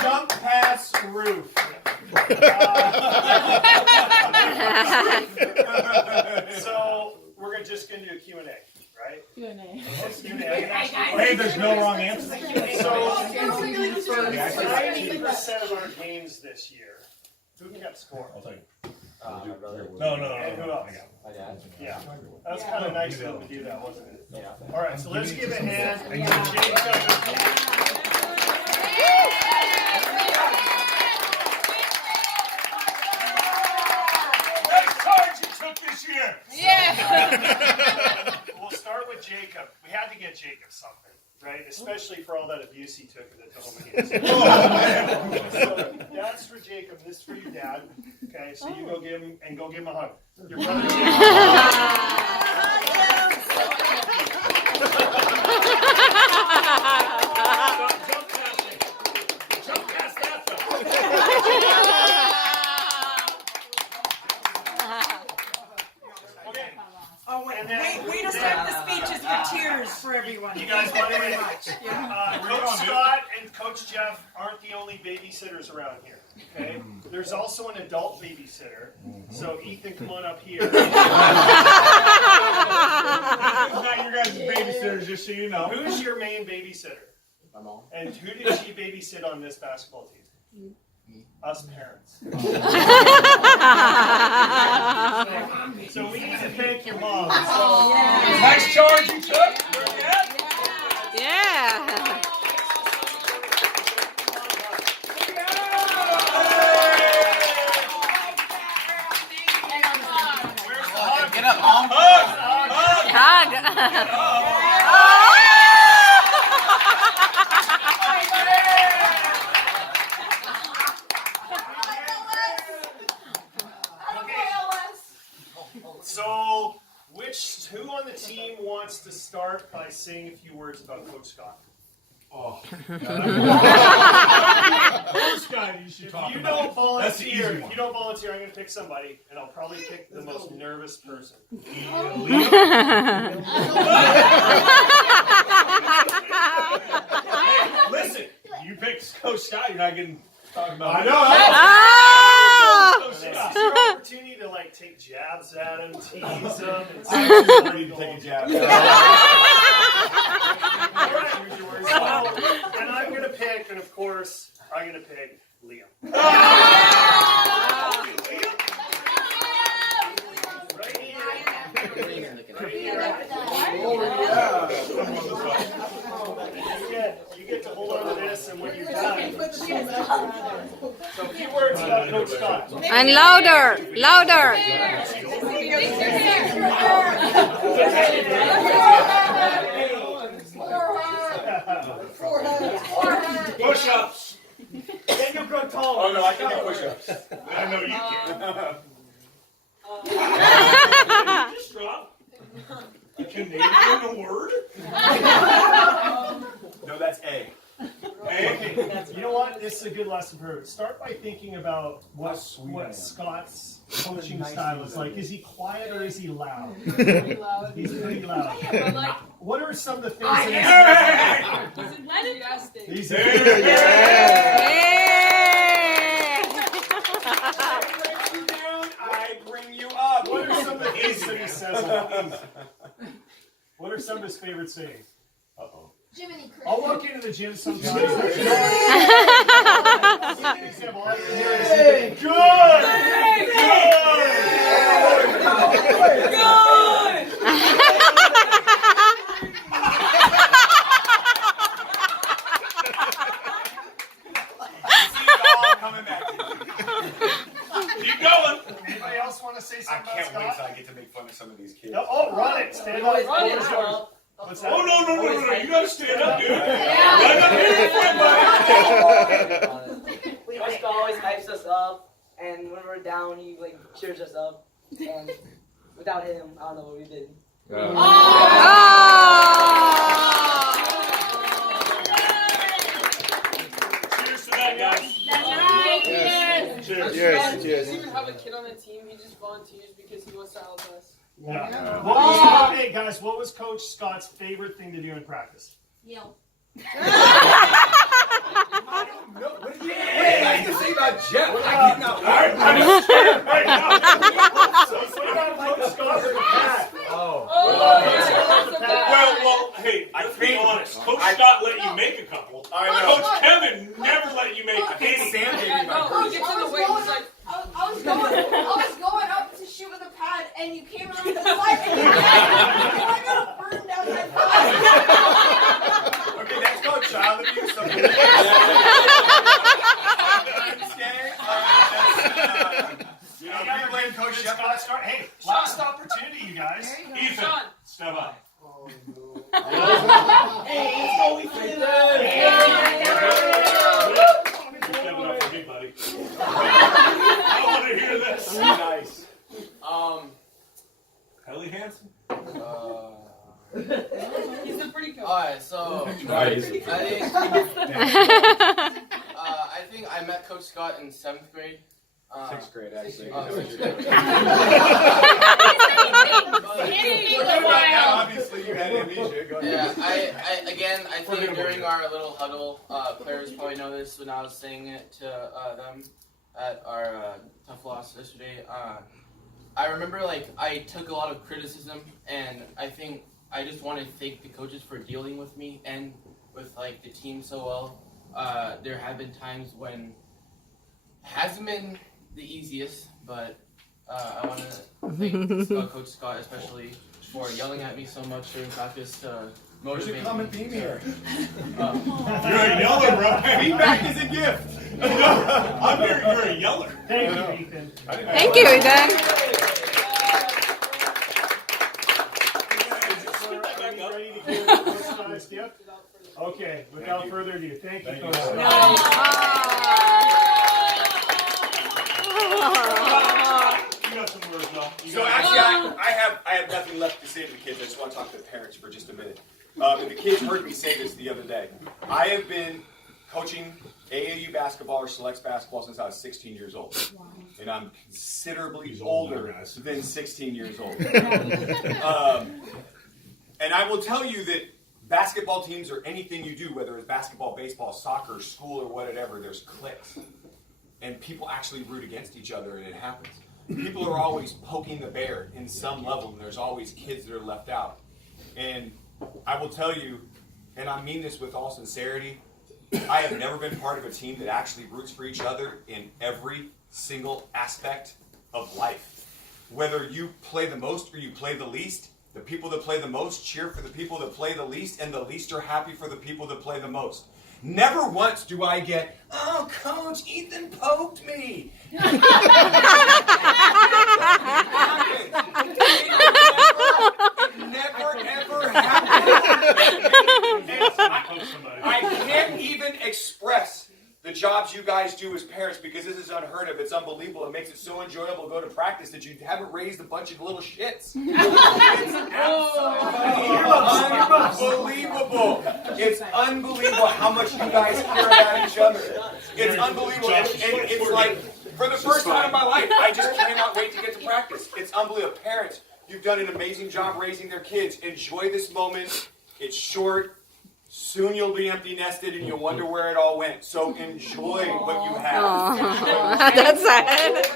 Jump past roof. So we're just going to do a Q&A, right? Q&A. Hey, there's no wrong answer. So 90% of our games this year, who kept score? I'll tell you. No. And who else? My dad. Yeah. That was kind of nice of him to do that, wasn't it? Yeah. All right, so let's give a hand to Jacob. Nice charge you took this year. Yeah. We'll start with Jacob. We had to get Jacob something, right? Especially for all that abuse he took at the Tacoma games. So that's for Jacob. This is for your dad. Okay, so you go give him a hug. Your brother. Jump past that, though. Okay. Oh, wait, And then- wait to start the speeches with cheers for everyone. You guys want very to much. Coach Scott and Coach Jeff aren't the only babysitters around here. Okay, there's also an adult babysitter. So Ethan, come on up here. It's not your guys' babysitters, just so you know. Who's your main babysitter? My mom. And who did she babysit on this basketball team? Us parents. So we need to thank your mom. So, Nice charge you took. Yeah. Get up, Mom. Hug. So, who on the team wants to start by saying a few words about Coach Scott? First guy you should talk If you about. don't volunteer, one. I'm going to pick somebody, and I'll probably pick the most nervous person. Hey, listen, you picked Coach Scott, you're not getting talked about. I know. Oh. This is your opportunity to take jabs at him, tease him, and I'm ready to take a jab. And I'm going to pick, and of course, I'm going to pick Liam. Right here. You get to hold on to this, and when you're done. So a few words about Coach Scott. And louder. Push-ups. Then you'll grow tall. Oh, no, I can do push-ups. I know you can. Just drop. A Canadian word? No, that's A. Okay, you know what? This is a good lesson for her. Start by thinking about what Scott's coaching style is like. Is he quiet or is he loud? He's pretty loud. What are some of the things that he's I bring you up. What are some of the things that he says? What are some of his favorite sayings? Jiminy Cricket. I'll walk into the gym sometimes. Good! Coming back. Keep going. Anybody else want to say I something can't about wait Scott? till I get to make fun of some of these kids. No, oh, run it. Stand up. What's that? Oh, no. You gotta stand up, dude. Right up here in front, buddy. Coach always hypes us up, and when we're down, he cheers us up. And without him, I don't know what we did. Cheers to that, guys. Cheers. He doesn't even have a kid on the team. He just volunteers because he wants to help us. Yeah. Hey guys, what was Coach Scott's favorite thing to do in practice? Yell. I don't know. Jeff? I did not. I'm scared right now. So what about Coach Scott or the Pat? Well, hey, let's be honest. Coach Scott let you make a couple. I know. Coach Kevin never let you make I think any. Sam gave me my No, first. he gets in the way. He's like, I was going up to shoot with a pad, and you came around to the side, and you I got a burn down my thigh. Okay, that's called child abuse. Okay. You know, we blame Coach Jeff. Hey, last opportunity, you guys. Ethan, Sean. step up. You're stepping up for me, buddy. I want to hear this. Nice. Ellie Hansen. He's a pretty coach. Alright, so Right. I think I met Coach Scott in 7th grade. 6th grade, actually. Oh, 6th grade. Obviously, you had amnesia. Go ahead. Yeah, I think during our little huddle, players probably know this when I was saying it to them at our tough loss yesterday. I remember I took a lot of criticism, and I think I just want to thank the coaches for dealing with me and with the team so well. There have been times when it hasn't been the easiest, but I want to thank Coach Scott especially for yelling at me so much during practice to There's a motivate common me. theme here. You're a yeller, bro. Feedback is a gift. I'm hearing you're a yeller. Thank you, Ethan. Thank you, Ethan. Are you ready to hear Coach Scott's gift? Okay, without further ado, thank you, Coach Scott. You got some words, though. So actually, I have nothing left to say to the kids. I just want to talk to the parents for just a minute. And the kids heard me say this the other day. I have been coaching AAU basketball or selects basketball since I was 16 years old. And I'm considerably older than 16 years old. And I will tell you that basketball teams or anything you do, whether it's basketball, baseball, soccer, school, or whatever, there's cliques. And people actually root against each other, and it happens. People are always poking the bear in some level, and there's always kids that are left out. And I will tell you, and I mean this with all sincerity, I have never been part of a team that actually roots for each other in every single aspect of life. Whether you play the most or you play the least, the people that play the most cheer for the people that play the least, and the least are happy for the people that play the most. Never once do I get, oh, Coach, Ethan poked me. It never, ever happened. I can't even express the jobs you guys do as parents because this is unheard of. It's unbelievable. It makes it so enjoyable to go to practice that you haven't raised a bunch of little shits. It's unbelievable. It's unbelievable how much you guys care about each other. It's unbelievable. And it's like, for the first time in my life, I just cannot wait to get to practice. It's unbelievable. Parents, you've done an amazing job raising their kids. Enjoy this moment. It's short. Soon you'll be empty nested and you'll wonder where it all went. So enjoy what you have. That's sad.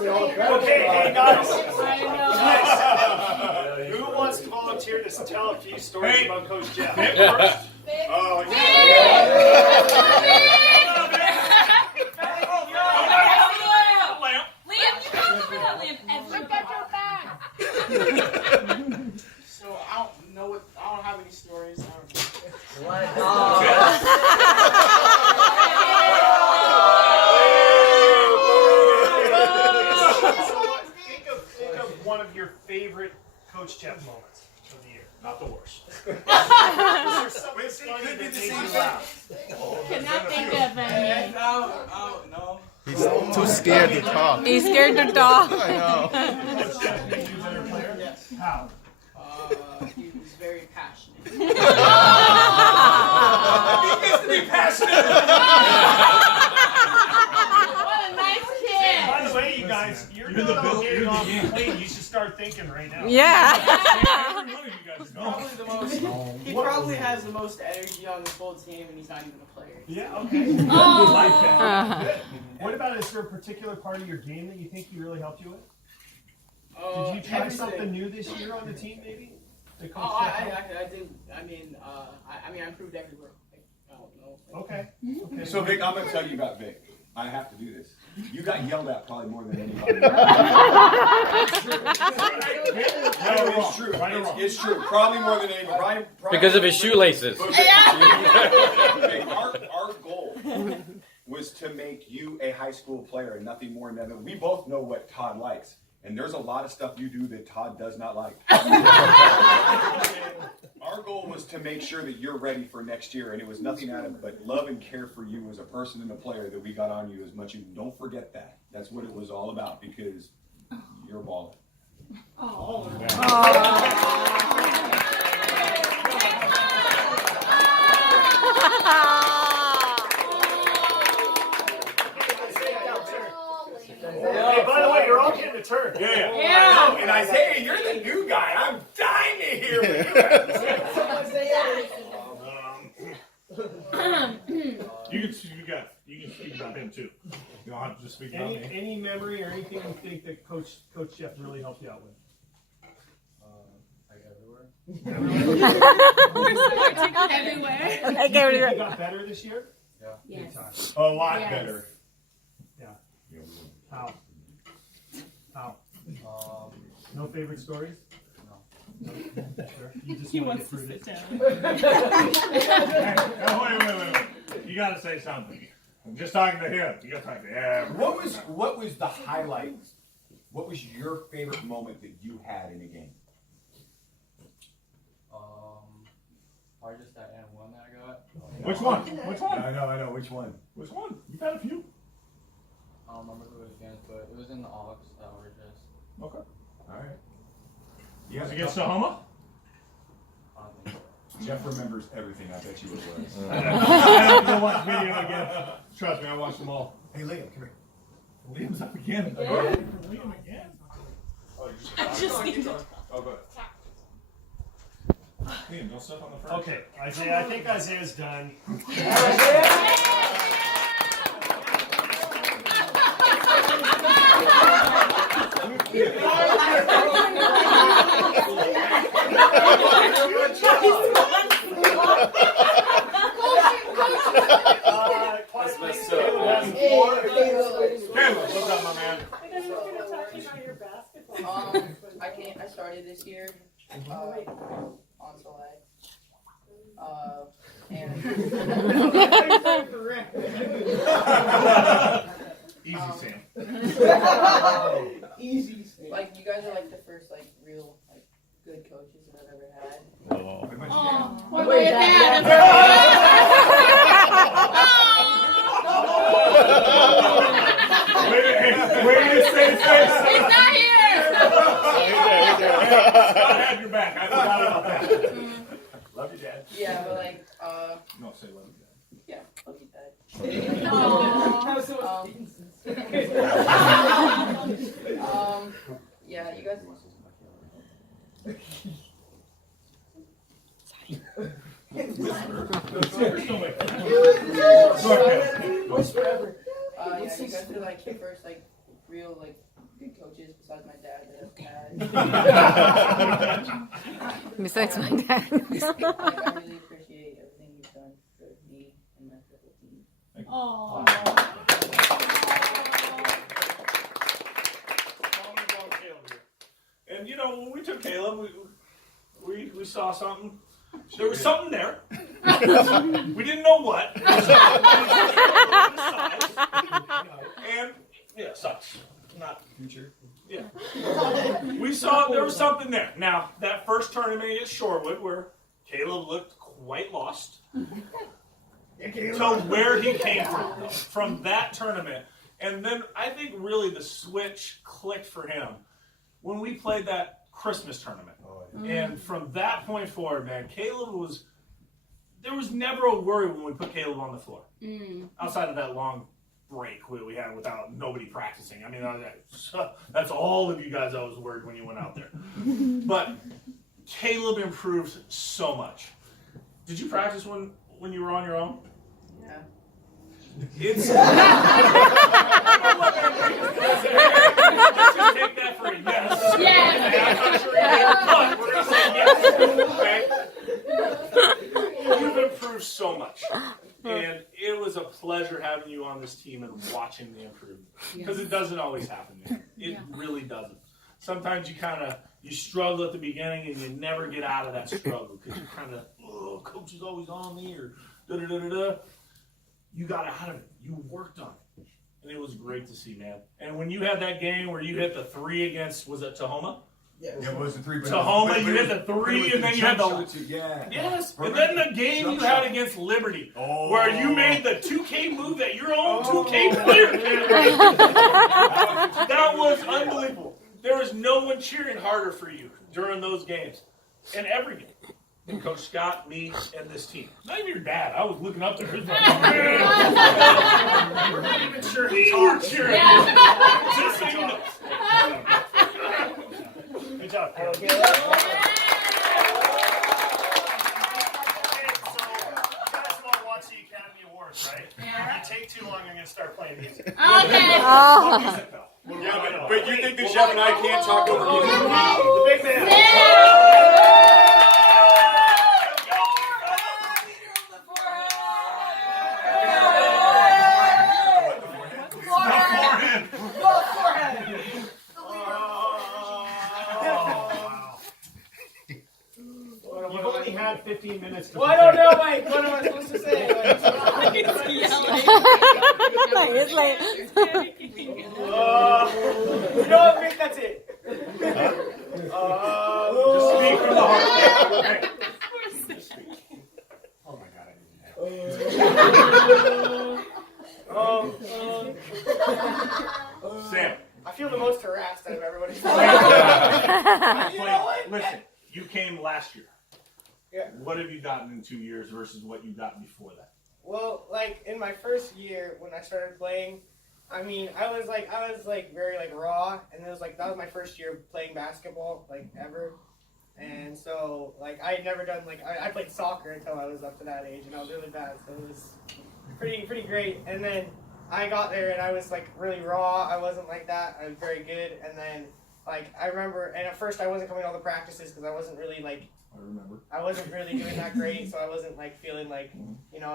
Okay, hey guys. Who wants to volunteer to tell a few stories about Coach Jeff? Oh, So I don't have any stories. Think of one of your favorite Coach Jeff moments of the year. Not the worst. Is there something funny that made you laugh? Cannot think of any. No. He's too scared to talk. He's scared to talk. I know. Coach Jeff made you a better player? Yes. How? He was very passionate. He gets to be passionate. What a nice kid. By the way, you guys, you're You're the not Bill- all you're getting the off game. the plane. You should start thinking right now. Yeah. Every one of you guys is gone. Probably the most. He What- probably has the most energy on this whole team, and he's not even a player. Yeah, okay. I like that. Good. What about, is there a particular part of your game that you think he really helped you with? Did you try everything. something new this year on the team, maybe? That Oh, coach I did. I mean, I improved everywhere. Like, I don't know. Okay. Okay. So Vic, I'm gonna tell you about Vic. I have to do this. You got yelled at probably more than anybody. Right or No, wrong? it's true. Right or wrong? It's true. Probably more than anybody. Probably Because of his shoelaces. Okay, our goal was to make you a high school player and nothing more than that. We both know what Todd likes. And there's a lot of stuff you do that Todd does not like. Our goal was to make sure that you're ready for next year, and it was nothing out of but love and care for you as a person and a player that we got on you as much. And don't forget that. That's what it was all about, because you're balling. Hey, by the way, you're all getting a turn. Yeah. I know, and Isaiah, you're the new guy. I'm dying to hear what you have to say. You can speak about him too. You don't have to just speak about me. Any memory or anything you think that Coach Jeff really helped you out with? Everywhere. You think you got better this year? Yes. A lot Yes. better. How? How? No favorite stories? No. Sure. You just want to get through this. Hey, wait. You gotta say something. I'm just talking to him. You gotta talk to him. What was the highlight? What was your favorite moment that you had in a game? Probably just that M1 that I got. Which one? I know. Which one? Which one? You've had a few. I don't remember who it was against, but it was in the Aux that were just. Okay. All right. You guys against Oklahoma? I don't think so. Jeff remembers everything. I bet you it was. I have to go watch video again. Trust me, I watched them all. Hey, Liam, come here. Liam's up again. Liam again? I just need to. Oh, good. Liam, don't step on the first. Okay, Isaiah. I think Isaiah's done. That's messed up. Caleb, what's up, my man? I started this year on Select. And Easy, Sam. Easy. like you guys are like the first like real like good coaches that I've ever had. Wait to say face. He's not here! I had your back. I forgot about that. Love you, Dad. Yeah, but like No, say love you, Dad. yeah, love you, Dad. Yeah, you guys. Yeah, you guys are like the first like real like good coaches besides my dad that I've had. Besides my dad. I really appreciate everything you've done for me and my football team. And you know, when we took Caleb, we saw something. There was something there. We didn't know what. And yeah, sucks. Not Future. yeah. We saw there was something there. Now that first tournament at Shorewood, where Caleb looked quite lost. To where he came from that tournament. And then I think really the switch clicked for him when we played that Christmas tournament. And from that point forward, man, there was never a worry when we put Caleb on the floor. Outside of that long break we had without nobody practicing. I mean, that's all of you guys I was worried when you went out there. But Caleb improved so much. Did you practice when you were on your own? Yeah. It's. Let's just take that for a yes. Yes. I'm not sure you did, but we're going to say yes. Okay? You've improved so much. And it was a pleasure having you on this team and watching the improvement. Because it doesn't always happen, man. It really doesn't. Sometimes you struggle at the beginning and you never get out of that struggle because you kind of, oh, coach is always on me or da-da-da-da-da. You got out of it. You worked on it. And it was great to see, man. And when you had that game where you hit the 3 against, was it Tahoma? Yeah, it was the 3. Tahoma, you hit the 3 and then you had the... Yes, and then the game you had against Liberty, where you made the 2K move that your own 2K player did. That was unbelievable. There was no one cheering harder for you during those games. And every game. And Coach Scott, me, and this team. Not even your dad. I was looking up there. We're not even sure he was cheering. Just so you know. Good job, Caleb. Okay, so you guys all watch the Academy Awards, right? Yeah. If you take too long, I'm going to start playing music. Okay. What music, though? Yeah, but you think the chef and I can't talk over music? The big man. You've only had 15 minutes to Well, I don't know, Mike. What am I supposed to say? It's late. You know what, Vic? That's it. Just speak from the heart. Hey. Just speak. Oh my God, I need that. Sam. I feel the most harassed out of everybody. Listen, you came last year. Yeah. What have you gotten in 2 years versus what you got before that? Well, like in my first year when I started playing, I mean, I was very raw, and it was that was my first year playing basketball ever, and so I had never done I played soccer until I was up to that age, and I was really bad, so it was pretty great. And then I got there and I was really raw. I wasn't like that. I was very good, and then I remember, and at first I wasn't coming to all the practices because I wasn't really I wasn't really doing that great, so I wasn't feeling I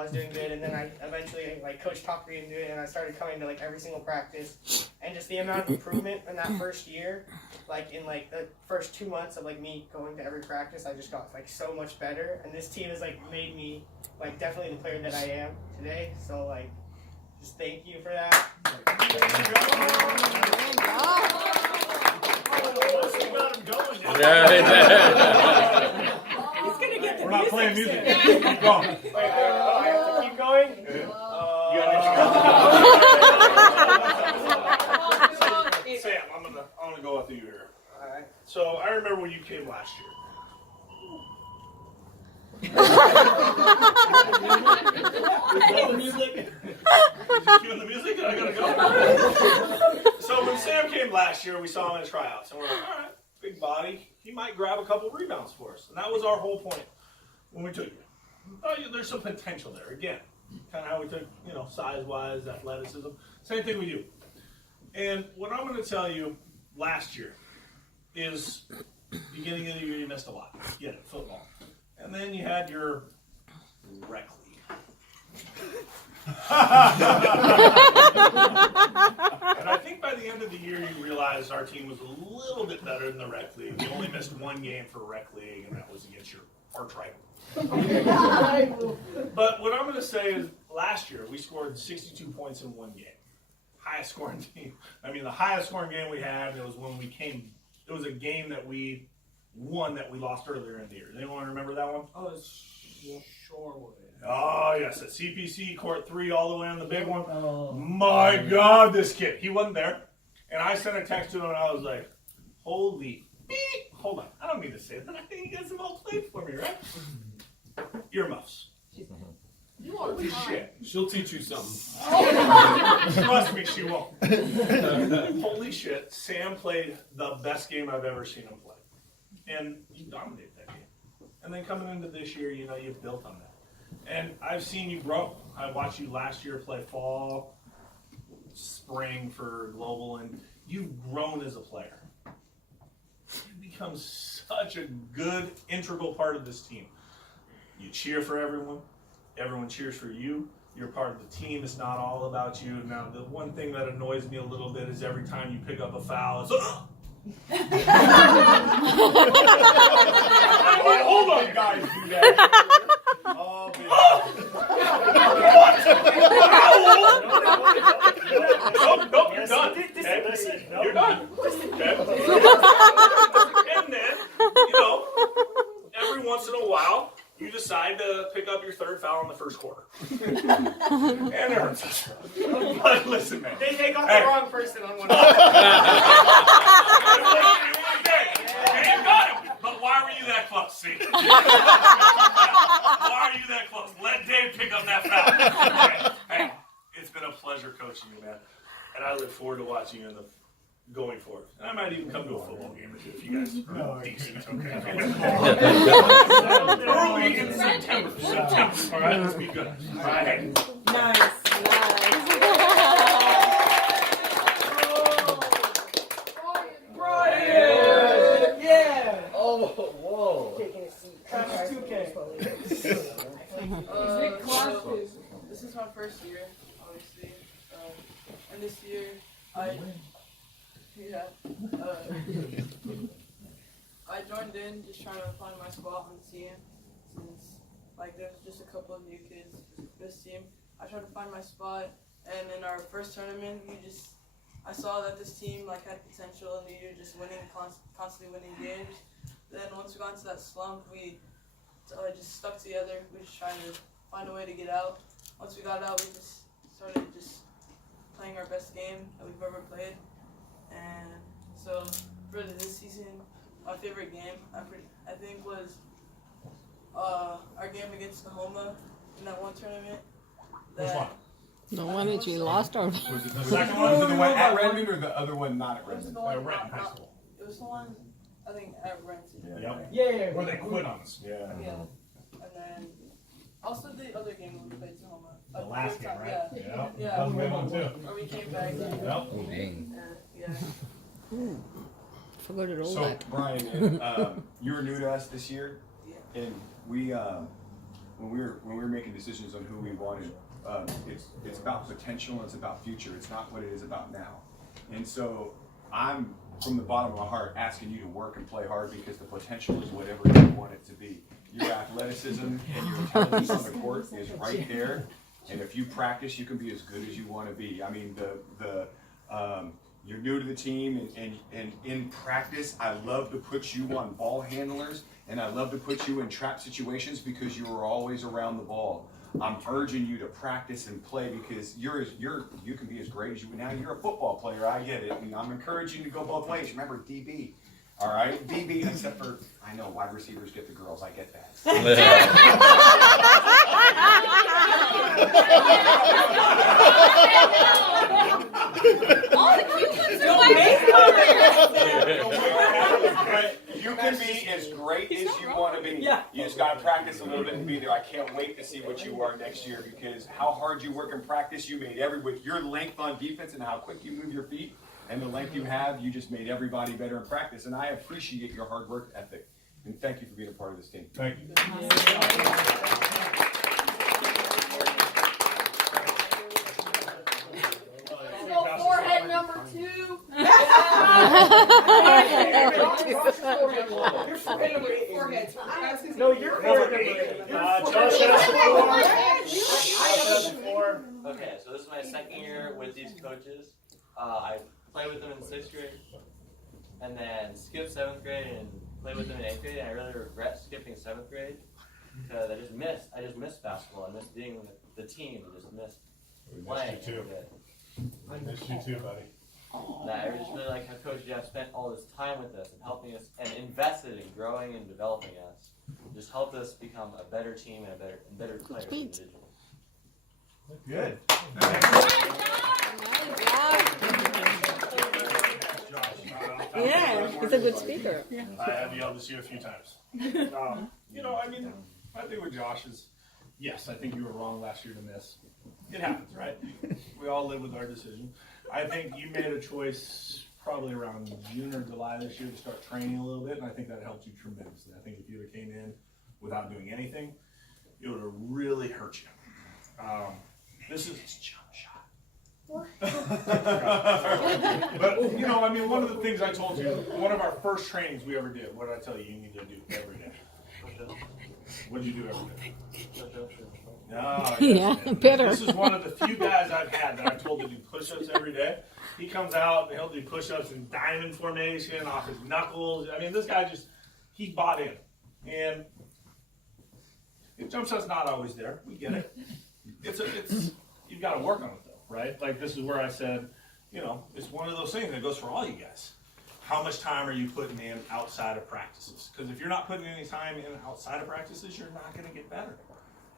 was doing good. And then I eventually Coach talked me into it, and I started coming to every single practice. And just the amount of improvement in that first year, in the first 2 months of me going to every practice, I just got so much better. And this team has made me definitely the player that I am today. So just thank you for that. He's gonna get the We're not playing music. music. Keep going. Wait, I have to keep going? Sam, I'm gonna go with you here. Alright. So I remember when you came last year. The music? Just cueing the music and I gotta go? So when Sam came last year, we saw him in tryouts and we're like, all right, big body, he might grab a couple rebounds for us. And that was our whole point when we took you. We thought there's some potential there. Again, kind of how we took, size-wise, athleticism. Same thing with you. And what I'm going to tell you last year is beginning of the year you missed a lot. Get it, football. And then you had your rec league. And I think by the end of the year you realized our team was a little bit better than the rec league. You only missed one game for rec league, and that was against your arch rival. But what I'm going to say is last year we scored 62 points in one game. Highest scoring team. I mean, the highest scoring game we had, it was when we came, it was a game that we won that we lost earlier in the year. Does anyone remember that one? Oh, it's Shorewood. Oh, yes, at CPC, Court 3, all the way on the big one. Oh. My God, this kid. He wasn't there. And I sent a text to him, and I was like, holy beep. Hold on. I don't mean to say that. I think you guys have all played for me, right? Earmuffs. You are Holy fine. shit. She'll teach you something. Trust me, she won't. Holy shit, Sam played the best game I've ever seen him play. And you dominated that game. And then coming into this year, you know, you've built on that. And I've seen you grow. I watched you last year play fall, spring for Global, and you've grown as a player. You've become such a good, integral part of this team. You cheer for everyone. Everyone cheers for you. You're part of the team. It's not all about you. Now, the one thing that annoys me a little bit is every time you pick up a foul, it's hold on, guys, do that. Oh, Nope, you're done. Okay? You're done. Okay? And then, you know, every once in a while, you decide to pick up your third foul in the first quarter. And it hurts. But listen, man. They got the wrong person on one. You got him. But why were you that close? See? Why are you that close? Let Dave pick up that foul. Hey, it's been a pleasure coaching you, man. And I look forward to watching you in the going forward. And I might even come to a football game or two if you guys are decent. Okay. Early in September. All right, let's be good. All right. Hey. Nice. Brian! Yeah! Oh, whoa. Taking a seat. That's 2K. So, this is my first year, obviously. And this year, I joined in just trying to find my spot on the team. Since, like, there's just a couple of new kids this team. I tried to find my spot, and in our first tournament, I saw that this team, like, had potential, and we were just winning, constantly winning games. Then once we got into that slump, we just stuck together. We were just trying to find a way to get out. Once we got out, we just started playing our best game that we've ever played. And so for this season, my favorite game I think was our game against Tahoma in that one tournament. Which one? The one that you lost or? Was it the second one? Was it the one at Redmond or the other one not at It was Redmond? the one Renton High School. It was the one, I think, at Renton. Yep. Yeah. Where they quit on us. Yeah. Yeah. And then also the other game when we played Tahoma. The last game, right? Yeah. Yeah. That was a good one, too. Or we came back. Yep. Yeah. Forgot it all So, back. Brian, you were new to us this year, and we, when we were making decisions on who we wanted, it's about potential and it's about future. It's not what it is about now. And so, I'm from the bottom of my heart asking you to work and play hard because the potential is whatever you want it to be. Your athleticism and your intelligence on the court is right there. And if you practice, you can be as good as you want to be. I mean, you're new to the team, and in practice, I love to put you on ball handlers, and I love to put you in trap situations because you are always around the ball. I'm urging you to practice and play because you can be as great as you. Now you're a football player, I get it, and I'm encouraging you to go both ways. Remember, DB. All right, DB, except for, I know wide receivers get the girls, I get that. All the cute ones are But you can be as great as you want to be. You just got to practice a little bit and be there. I can't wait to see what you are next year because how hard you work in practice, you made with your length on defense and how quick you move your feet. And the length you have, you just made everybody better in practice. And I appreciate your hard work ethic. And thank you for being a part of this team. Thank you. Go forehead number 2. No, you're Josh has the floor. Okay, so this is my second year with these coaches. I played with them in 6th grade, and then skipped 7th grade and played with them in 8th grade. And I really regret skipping 7th grade because I just missed basketball. I missed being with the team. I just missed playing. I missed you too, buddy. I just really like how Coach Jeff spent all this time with us and helping us and invested in growing and developing us. Just helped us become a better team and better players individually. Good. Yeah, he's a good speaker. I have yelled this year a few times. My thing with Josh is, yes, I think you were wrong last year to miss. It happens, right? We all live with our decision. I think you made a choice probably around June or July this year to start training a little bit, and I think that helped you tremendously. I think if you would have came in without doing anything, it would have really hurt you. This is jump shot. But one of the things I told you, one of our first trainings we ever did, what did I tell you need to do every day? What did you do every day? No, Yeah, better. This is one of the few guys I've had that I've told to do push-ups every day. He comes out and he'll do push-ups in diamond formation off his knuckles. I mean, this guy he bought in. And jump shot's not always there. We get it. You've got to work on it though, right? Like this is where I said, it's one of those things that goes for all you guys. How much time are you putting in outside of practices? Because if you're not putting any time in outside of practices, you're not going to get better,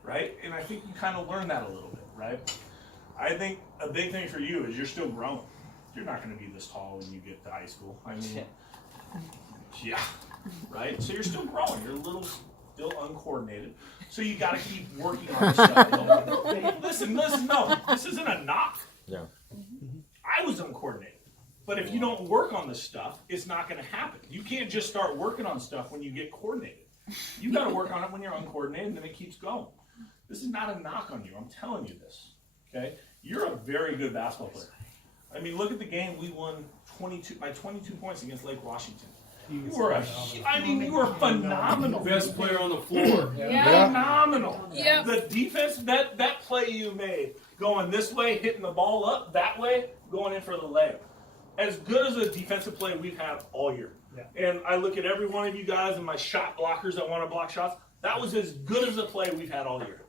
right? And I think you kind of learn that a little bit, right? I think a big thing for you is you're still growing. You're not going to be this tall when you get to high school. I mean, yeah, right? So you're still growing. You're a little still uncoordinated. So you got to keep working on this stuff. Listen, no, this isn't a knock. Yeah. I was uncoordinated. But if you don't work on this stuff, it's not going to happen. You can't just start working on stuff when you get coordinated. You got to work on it when you're uncoordinated, and then it keeps going. This is not a knock on you. I'm telling you this. Okay? You're a very good basketball player. I mean, look at the game we won 22 points against Lake Washington. You were phenomenal. Best player on the floor. Yeah. Phenomenal. Yeah. The defense, that play you made, going this way, hitting the ball up, that way, going in for the layup. As good as a defensive play we've had all year. Yeah. And I look at every one of you guys and my shot blockers that want to block shots. That was as good as a play we've had all year.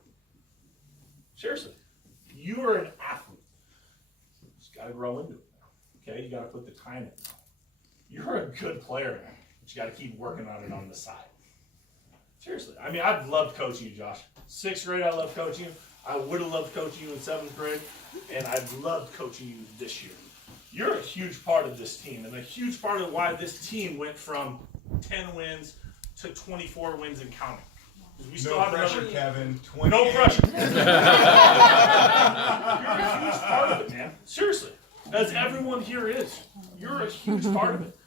Seriously. You are an athlete. You just got to grow into it. Okay? You got to put the time in. You're a good player, man. But you got to keep working on it on the side. Seriously. I mean, I've loved coaching you, Josh. 6th grade, I loved coaching you. I would have loved coaching you in 7th grade. And I've loved coaching you this year. You're a huge part of this team, and a huge part of why this team went from 10 wins to 24 wins and counting. We still have pressure, another, Kevin. No pressure. You're a huge part of it, man. Seriously. As everyone here is. You're a huge part of it.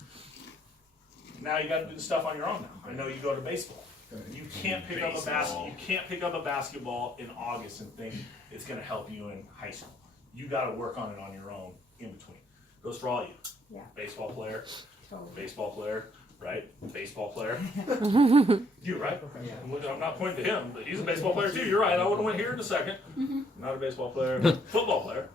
Now you got to do the stuff on your own now. I know you go to baseball. You can't pick up a basketball in August and think it's going to help you in high school. You got to work on it on your own in between. Goes for all you. Yeah. Baseball player, right? Baseball player. You, right? I'm not pointing to him, but he's a baseball player too. You're right. I would have went here in a second. Not a baseball player. Football player,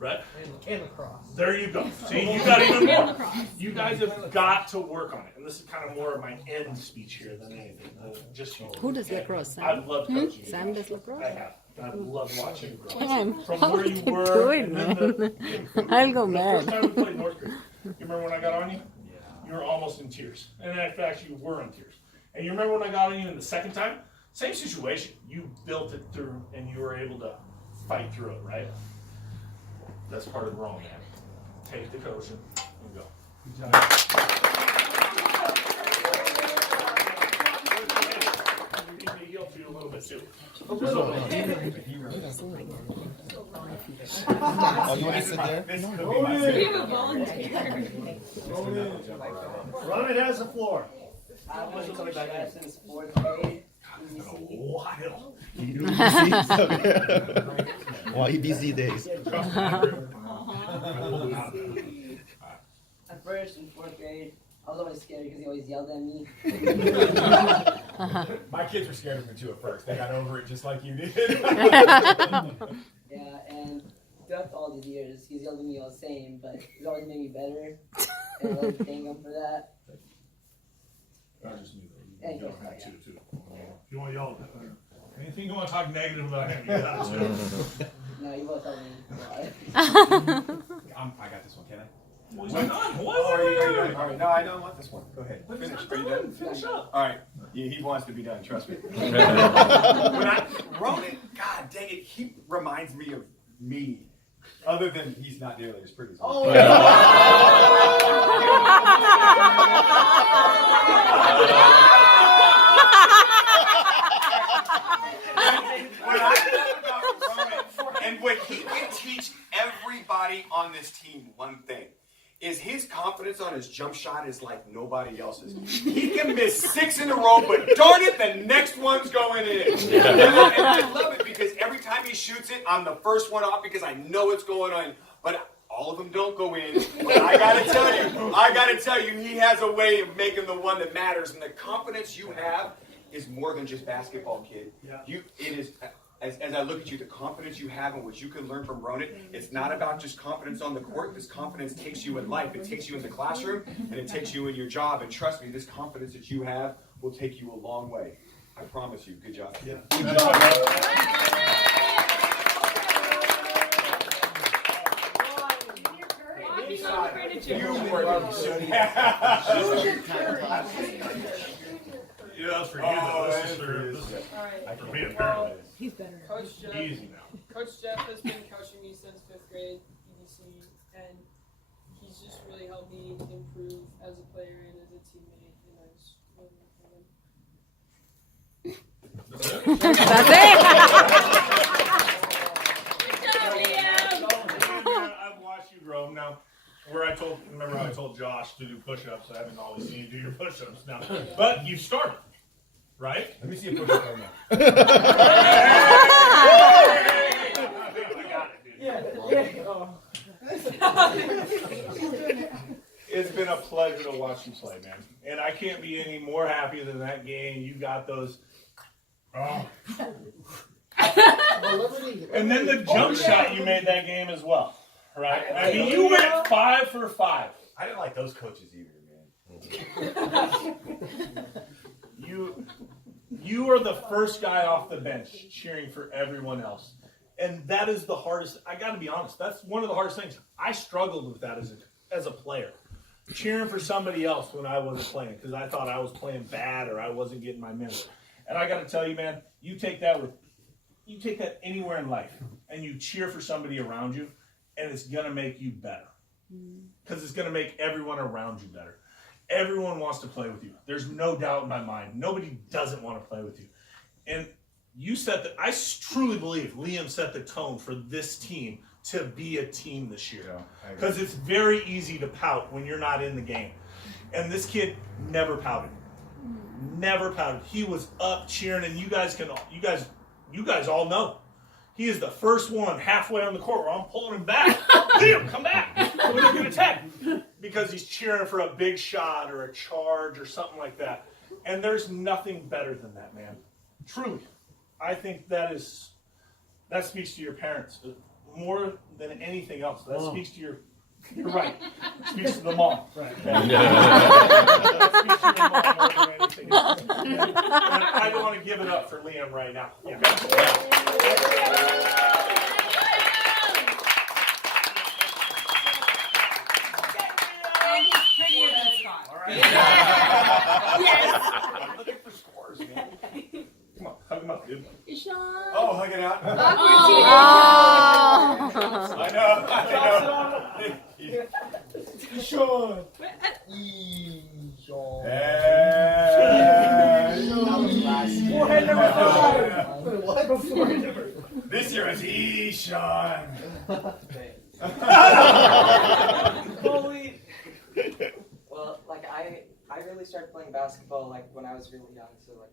right? And lacrosse. There you go. See, you got even more. You guys have got to work on it. And this is kind of more of my end speech here than anything. Just you. Who does lacrosse? Sam? I've loved coaching. Sam does lacrosse? I have. I love watching you grow. Sam, From how where do you you were. do it, and man? then I'll go the mad. first time we played North Creek. You remember when I got on you? You were almost in tears. And in fact, you were in tears. And you remember when I got on you in the second time? Same situation. You built it through and you were able to fight through it, right? That's part of the wrong, man. Take the coaching and go. Good job. He'll you a little bit too. Oh, you want to sit there? Run it as a floor. I was going back since 4th grade. YBZ days. At first, in 4th grade, I was always scared because he always yelled at me. My kids were scared of me too at first. They got over it just like you did. Yeah, and throughout all these years, he's yelled at me all the same, but he's always made me better. And I like to thank him for that. You don't have to, too. If you want to yell at him, anything you want to talk negative about him, you got to. No, you both helped me. I got this one, can I? What's going on? Oh, are you done? All right. No, I don't want this one. Go ahead. But Finish. he's not Are you done. done? Finish up. All right. He wants to be done. Trust me. When I wrote it, God dang it, he reminds me of me. Other than he's not nearly as pretty as me. Oh, When I think about Ronan, and what he can teach everybody on this team, one thing, is his confidence on his jump shot is like nobody else's. He can miss 6 in a row, but darn it, the next one's going in. And I love it because every time he shoots it, I'm the first one off because I know it's going on. But all of them don't go in. But I gotta tell you, he has a way of making the one that matters. And the confidence you have is more than just basketball, kid. It is. As I look at you, the confidence you have and what you can learn from Ronan, it's not about just confidence on the court. This confidence takes you in life. It takes you in the classroom, and it takes you in your job. And trust me, this confidence that you have will take you a long way. I promise you. Good job. Yeah. Good job. Yeah, that was for you, though. This is for me, apparently. He's better. Coach Jeff. Easy now. Coach Jeff has been coaching me since 5th grade, EDC, and he's just really helped me improve as a player and as a teammate, and I just really love him. I've watched you grow now. Remember how I told Josh to do push-ups? I haven't always seen you do your push-ups now. But you've started, right? Let me see a push-up right now. I got it, dude. It's been a pleasure to watch you play, man. And I can't be any more happy than that game. You got those. Oh. And then the jump shot you made that game as well. Right? I mean, you went 5 for 5. I didn't like those coaches either, man. You are the first guy off the bench cheering for everyone else. And that is the hardest. I got to be honest. That's one of the hardest things. I struggled with that as a player. Cheering for somebody else when I wasn't playing because I thought I was playing bad or I wasn't getting my minutes. And I got to tell you, man, you take that anywhere in life and you cheer for somebody around you. And it's going to make you better. Because it's going to make everyone around you better. Everyone wants to play with you. There's no doubt in my mind. Nobody doesn't want to play with you. And I truly believe Liam set the tone for this team to be a team this year. Because it's very easy to pout when you're not in the game. And this kid never pouted. Never pouted. He was up cheering, and you guys all know. He is the first one halfway on the court where I'm pulling him back. Liam, come back. We're going to attack. Because he's cheering for a big shot or a charge or something like that. And there's nothing better than that, man. Truly. I think that speaks to your parents more than anything else. That speaks to you're right. It speaks to the mom. Right. That speaks to your mom more than anything else. And I want to give it up for Liam right now. Okay? I'm looking for scores, man. Come on, hug him up, dude. Oh, hug it out. I know. Sean. Forehead number 5. This year is Eshawn. Holy. Well, like I really started playing basketball like when I was really young, so like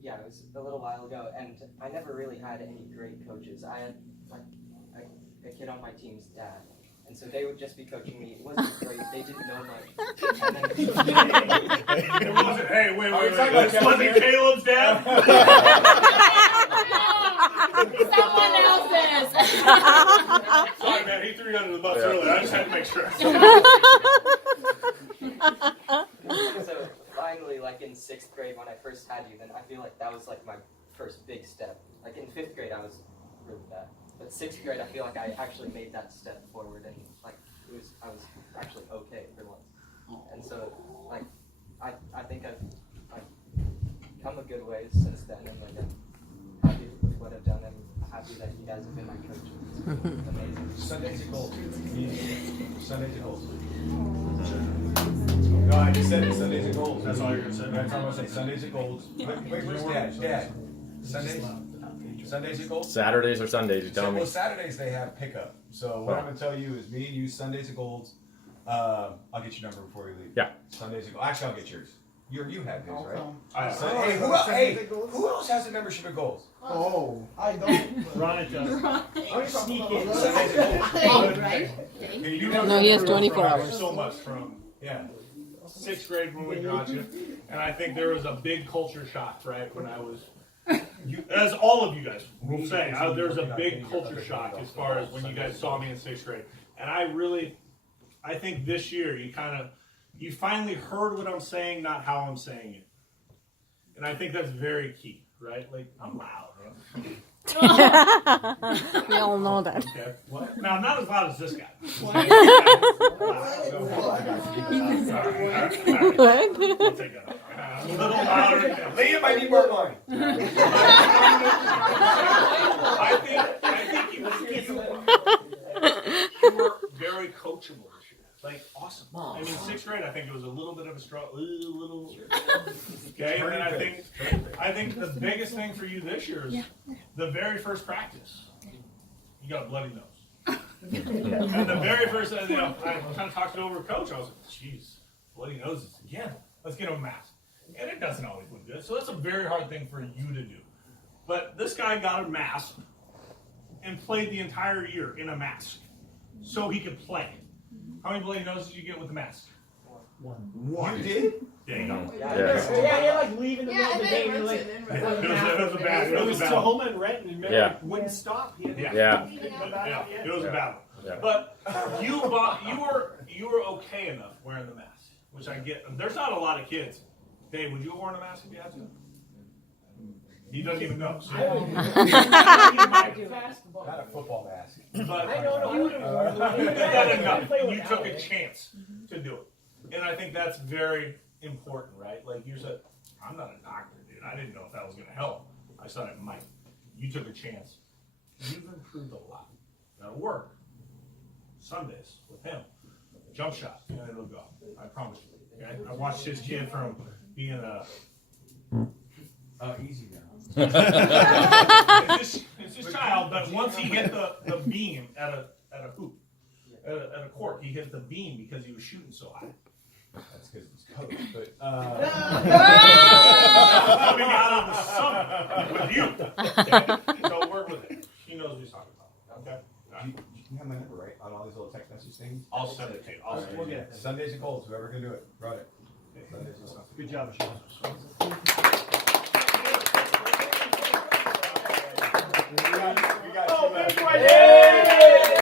yeah, it was a little while ago, and I never really had any great coaches. I had like a kid on my team's dad, and so they would just be coaching me. It wasn't great. They didn't know much. And then, it wasn't. Hey, wait. This wasn't Caleb's dad. Someone else's. Sorry, man. He threw you under the bus earlier. I just had to make sure. So finally, like in 6th grade when I first had you, then I feel like that was like my first big step. Like in 5th grade, I was really bad. But 6th grade, I feel like I actually made that step forward and like I was actually okay for once. And so like I think I've come a good ways since then, and like I'm happy with what I've done, and happy that you guys have been my coaches. It's amazing. Sundays at Gold. Sundays at Gold. No, I just said it. Sundays at Gold. That's all you're gonna say? That's all I'm gonna say. Sundays at Gold. Wait, where's Dad? Dad. Sundays? Sundays at Gold? Saturdays or Sundays, you tell me. Well, Saturdays they have pickup. So what I'm gonna tell you is me and you, Sundays at Gold. I'll get your number before you leave. Yeah. Sundays at Gold. Actually, I'll get yours. You have his, right? I have. Who else has a membership at Gold? Oh, I don't. Ron does. Sneak in. Sundays at Gold. Right? You No, he has 24 hours. So much from Yeah. 6th grade when we got you, and I think there was a big culture shock, right, when I was, as all of you guys will say, there's a big culture shock as far as when you guys saw me in 6th grade, and I think this year you finally heard what I'm saying, not how I'm saying it, and I think that's very key, right? Like, I'm loud, right? We all know that. Okay. What? Now, not as loud as this guy. What? We'll take that. A little louder. Liam might need more line. I think you were very coachable this year. Like, awesome. I mean, 6th grade, I think it was a little bit of a struggle. Okay, and then I think the biggest thing for you this year is the very first practice. You got a bloody nose. And the very first, I kind of talked it over with Coach. I was like, "Jeez, bloody noses again. Let's get him a mask." And it doesn't always look good, so that's a very hard thing for you to do. But this guy got a mask and played the entire year in a mask, so he could play. How many bloody noses did you get with the mask? One. You did? There you go. Yeah, like leaving the middle of the game. It was a bad. It was a battle. Tahoma and Renton, and Mary wouldn't stop. Yeah. It was a battle. Yeah. But you were okay enough wearing the mask, which I get. There's not a lot of kids. Dave, would you have worn a mask if you had to? He doesn't even know. So. Not a football mask. But I know. you did that enough. You took a chance to do it. And I think that's very important, right? Like you said, I'm not a doctor, dude. I didn't know if that was going to help. I thought it might. You took a chance. You've improved a lot. That'll work. Sundays with him. Jump shot, and it'll go. I promise you. Okay? I watched his kid from being a... Easy now. it's his child, but once he hit the beam at a hoop, at a court, he hit the beam because he was shooting so high. That's because it's coach, but coming out of the summer with you. Okay? So work with it. He knows what he's talking about. Okay? You have my number, right? On all these little text message things? I'll send it to you. We'll get it. Sundays at Gold, whoever can do it. Run it. Sundays at Gold. Good job, Michelle. We got Oh,